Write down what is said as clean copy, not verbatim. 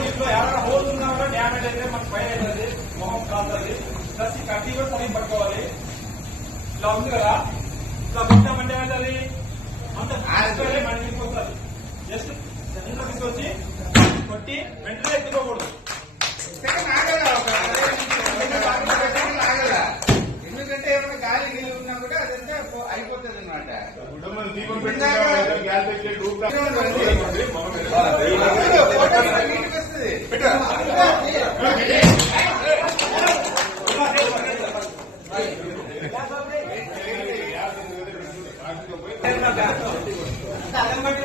దీంట్లో ఎవరైనా హోల్ ఉన్నా కూడా డ్యామేజ్ అయితే మనకు పైన అవుతుంది, మొహం కాస్తుంది. ప్లస్ ఈ కట్టి కూడా సరిగ్గా పట్టుకోవాలి. ఇలా ఉంది కదా, ఇట్లా మొత్తం అంటే అది అంత మనకి వస్తుంది. జస్ట్ ఇంట్లో తీసుకొచ్చి కొట్టి వెంటనే ఎత్తుకోకూడదు. ఎందుకంటే ఏమైనా గాలి గిలి ఉన్నా కూడా అదంతా అయిపోతుంది అనమాట. అర్థం బట్టి